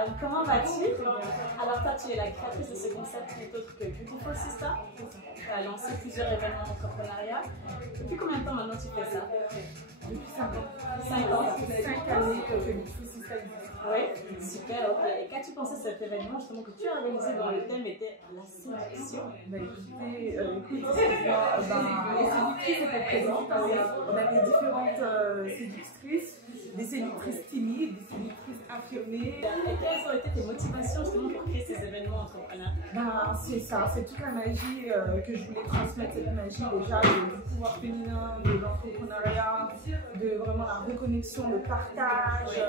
Sharon, comment vas-tu? Alors toi, tu es la créatrice de ce concept qui est autre que Beautiful Sister. Tu as lancé plusieurs événements d'entrepreneuriat. Depuis combien de temps maintenant tu fais ça? Depuis 5 ans. 5 ans? 5 années que Beautiful Sister existe. Oui, super, ok. Et qu'as-tu pensé de cet événement justement que tu as organisé dont le thème était la séduction? Écoutez, les séductrices étaient présentes. On avait différentes séductrices, des séductrices timides, des séductrices affirmées. Et quelles ont été tes motivations justement pour créer ces événements entrepreneurs? C'est ça, c'est toute la magie que je voulais transmettre, cette magie déjà du pouvoir féminin, de l'entrepreneuriat, de vraiment la reconnexion, le partage.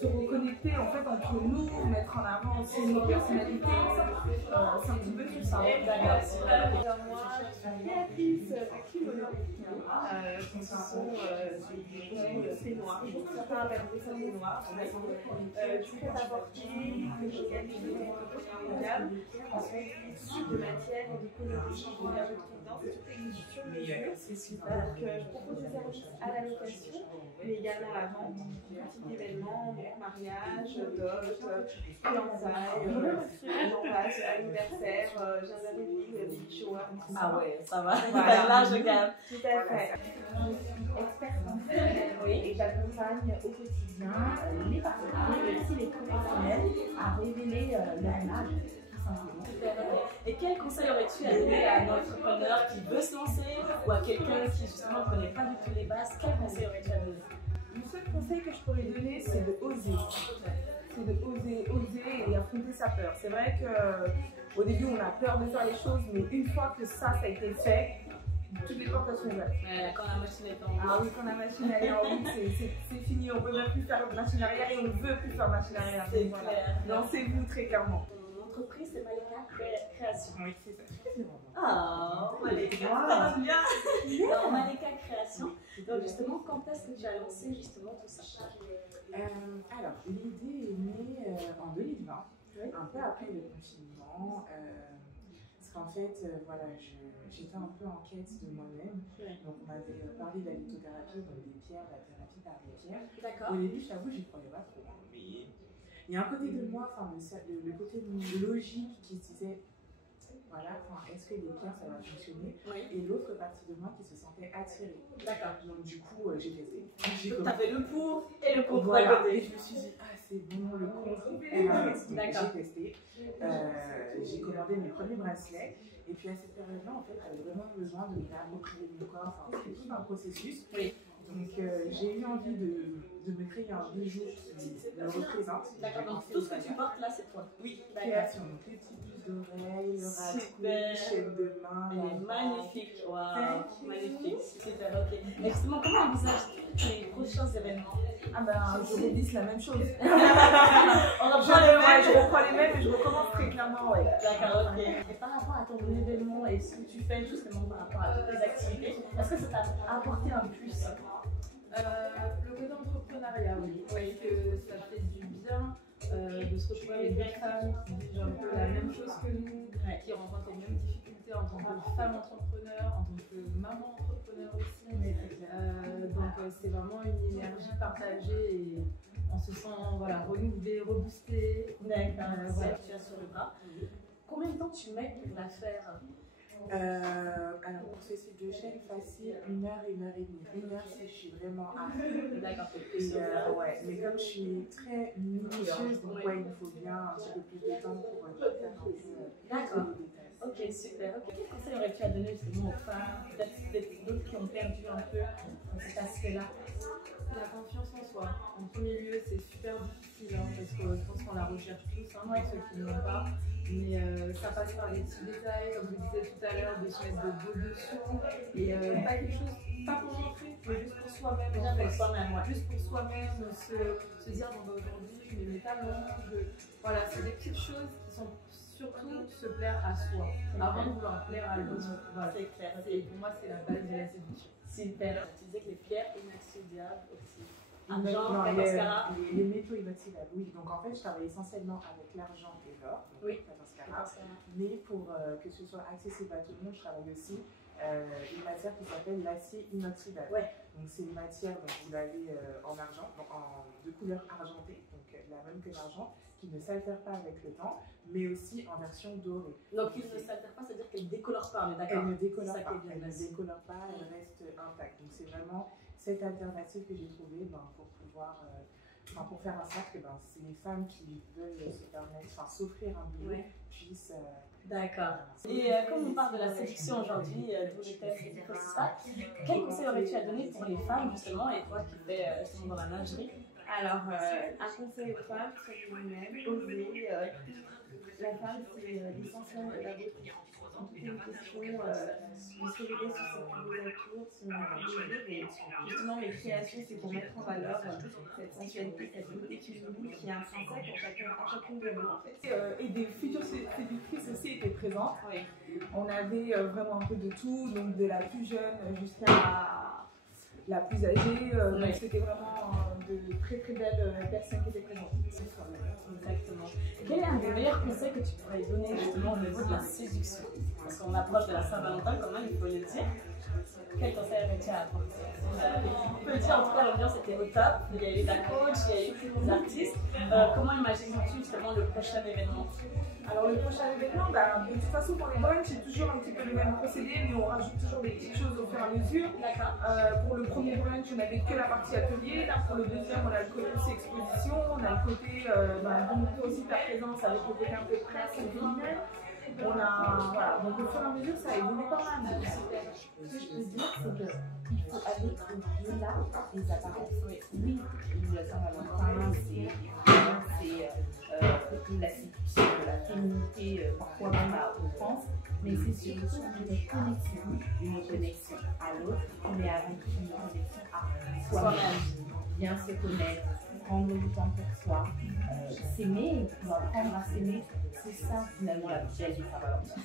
Se reconnecter en fait entre nous, mettre en avant aussi nos personnalités, c'est un petit peu tout ça. Alors moi, je suis créatrice de kimono, qui sont des peignoirs, certains appellent des peignoirs, du prêt-à-porter, que j'ai réalisé au mondial, ensuite issus de matière et d'écologie, d'énergie de confiance, et toutes les sur mesure. C'est super. Donc je propose des services à la location, mais également la vente, petits événements, mariage, dot, fiançailles, j'en passe, anniversaire, January, baby shower. Ah ouais, ça va. Voilà. Large gamme. Tout à fait. Experte en film et j'accompagne au quotidien les particuliers et aussi les professionnels à révéler leur image, tout simplement. Et quel conseil aurais-tu à donner à un entrepreneur qui veut se lancer ou à quelqu'un qui justement ne connaît pas du tout les bases? Quel conseil aurais-tu à donner? Le seul conseil que je pourrais donner, c'est de oser. C'est de oser et affronter sa peur. C'est vrai qu'au début, on a peur de faire les choses, mais une fois que ça a été fait, toutes les portes sont ouvertes. Ouais, quand la machine est en route. Ah oui, quand la machine est en route, c'est fini. On ne peut même plus faire de machine arrière et on ne veut plus faire machine arrière. C'est voilà. clair. Lancez-vous très clairement. Mon entreprise, c'est Malika Création. Oui, c'est ça. Ah, Malika. Ça va bien. Non, Malika Création. Donc justement, quand est-ce que tu as lancé justement tout ça? Alors, l'idée est née en 2020, un peu après le confinement, parce qu'en fait, voilà, j'étais un peu en quête de moi-même. Donc, on m'avait parlé de la lithothérapie, donc des pierres, la thérapie par les pierres. D'accord. Au début, je t'avoue, j'y croyais pas trop. Mais il y a un côté de moi, enfin, le côté logique qui se disait, voilà, est-ce que les pierres ça va fonctionner? Et l'autre partie de moi qui se sentait attirée. D'accord. Donc du coup, j'ai testé. Tu avais le pour et le contre voilà. à côté. Et je me suis dit, ah c'est bon, le contre et l'inverse. Donc j'ai testé. J'ai commandé mes premiers bracelets. Et puis à cette période-là, en fait, j'avais vraiment besoin de me réapproprier mon corps. Enfin, c'était tout un processus. Oui. Donc j'ai eu envie de me créer un bijou qui me représente. D'accord, donc tout ce que tu portes là, c'est toi. Oui, d'accord. Création. Donc les petites boucles d'oreilles, le ratou, chaîne de main. Elle est magnifique, waouh, magnifique, super, ok. Et justement, comment envisages-tu les prochains événements? Je redis la même chose. On reprend les mêmes. Je reprends les mêmes et je recommence très clairement, ouais. D'accord, ok. Et par rapport à ton événement et ce que tu fais justement par rapport à toutes tes activités, est-ce que ça t'a apporté un plus? Le côté entrepreneuriat, oui. Parce que ça fait du bien de se retrouver avec des femmes qui vivent un peu la même chose que nous, qui rencontrent les mêmes difficultés en tant que femme entrepreneur, en tant que maman entrepreneur aussi. Donc c'est vraiment une énergie partagée et on se sent renouvelé, reboosté. D'accord, voilà. tu as sur le bras. Combien de temps tu mets pour la faire? Alors pour ce type de chaîne, facile, 1 heure, 1 heure et demie. 1 heure si je suis vraiment à fond. D'accord, ouais. Mais comme je suis très minutieuse, donc il me faut bien un petit peu plus de temps pour faire un peu d'accord. les détails. Ok, super. Okay. Quel conseil aurais-tu à donner justement aux femmes, peut-être d'autres qui ont perdu un peu cet aspect-là? La confiance en soi. En premier lieu, c'est super difficile parce que je pense qu'on la recherche tous, pour ceux qui ne l'ont pas. Mais ça passe par des petits détails, comme je disais tout à l'heure, de se mettre de beaux dessous. Et pas quelque chose, pas pour montrer, mais juste pour soi-même. Déjà pour soi-même, ouais. Juste pour soi-même, se dire aujourd'hui, je mets mes talons. Voilà, c'est des petites choses qui sont surtout se plaire à soi, avant de vouloir plaire à l'autre. Voilà. C'est clair. Pour moi, c'est la base de la séduction. Super. Tu disais que les pierres inoxydables aussi. Non, les métaux inoxydables, oui. Donc en fait, je travaille essentiellement avec l'argent et l'or, donc 14 carats. Mais pour que ce soit accessible à tout le monde, je travaille aussi une matière qui s'appelle l'acier inoxydable. Ouais. Donc c'est une matière, donc vous l'avez en argent, de couleur argentée, donc la même que l'argent, qui ne s'altère pas avec le temps, mais aussi en version dorée. Donc il ne s'altère pas, c'est-à-dire qu'elle ne décolore pas, on est d'accord? Elle ne décolore Ça pas, qui est bien, elle ne merci. décolore pas, elle reste intacte. Donc c'est vraiment cette alternative que j'ai trouvée pour pouvoir, pour faire en sorte que c'est les femmes qui veulent se permettre, s'offrir un billet, puissent... D'accord. Et comme on parle de la séduction aujourd'hui, d'où le thème Beautiful Sista, quel conseil aurais-tu à donner pour les femmes justement, et toi qui fais justement dans la lingerie? Alors, un conseil aux femmes, sur nous-mêmes, oser. La femme, c'est l'essentiel de la beauté. Donc, c'est une question de se révéler sur cette couverture, sur notre désir. Et justement, mes créations, c'est pour mettre en valeur cette sensualité, cette beauté qui est intrinsèque en chacune de nous, en fait. Et des futures séductrices aussi étaient présentes. Oui. On avait vraiment un peu de tout, donc de la plus jeune jusqu'à la plus âgée. Donc c'était vraiment de très très belles personnes qui étaient présentes. Exactement. Quel est un des meilleurs conseils que tu pourrais donner justement au niveau de la séduction? Parce qu'on approche de la Saint-Valentin quand même, il faut le dire. Quel conseil aurais-tu à apporter? On peut le dire, en tout cas l'ambiance était au top. Il y a eu la coach, il y a eu des artistes. Comment imagines-tu justement le prochain événement? Alors le prochain événement, de toute façon pour les brunchs, c'est toujours un petit peu le même procédé, mais on rajoute toujours des petites choses au fur et à mesure. Pour le premier brunch, on n'avait que la partie atelier. Là pour le deuxième, on a le côté aussi exposition, on a le côté de montrer aussi ta présence avec le côté un peu presse et féminin. On a, voilà, donc au fur et à mesure, ça évolue pas mal. Ce que je peux dire, c'est qu'il faut aller au-delà des apparences. Oui, le Saint-Valentin, c'est la séduction, la féminité, parfois même à outrance, mais c'est surtout une connexion à l'autre, mais avec une connexion à soi-même. Bien se connaître, prendre du temps pour soi, s'aimer, apprendre à s'aimer, c'est ça finalement la belle du Saint-Valentin.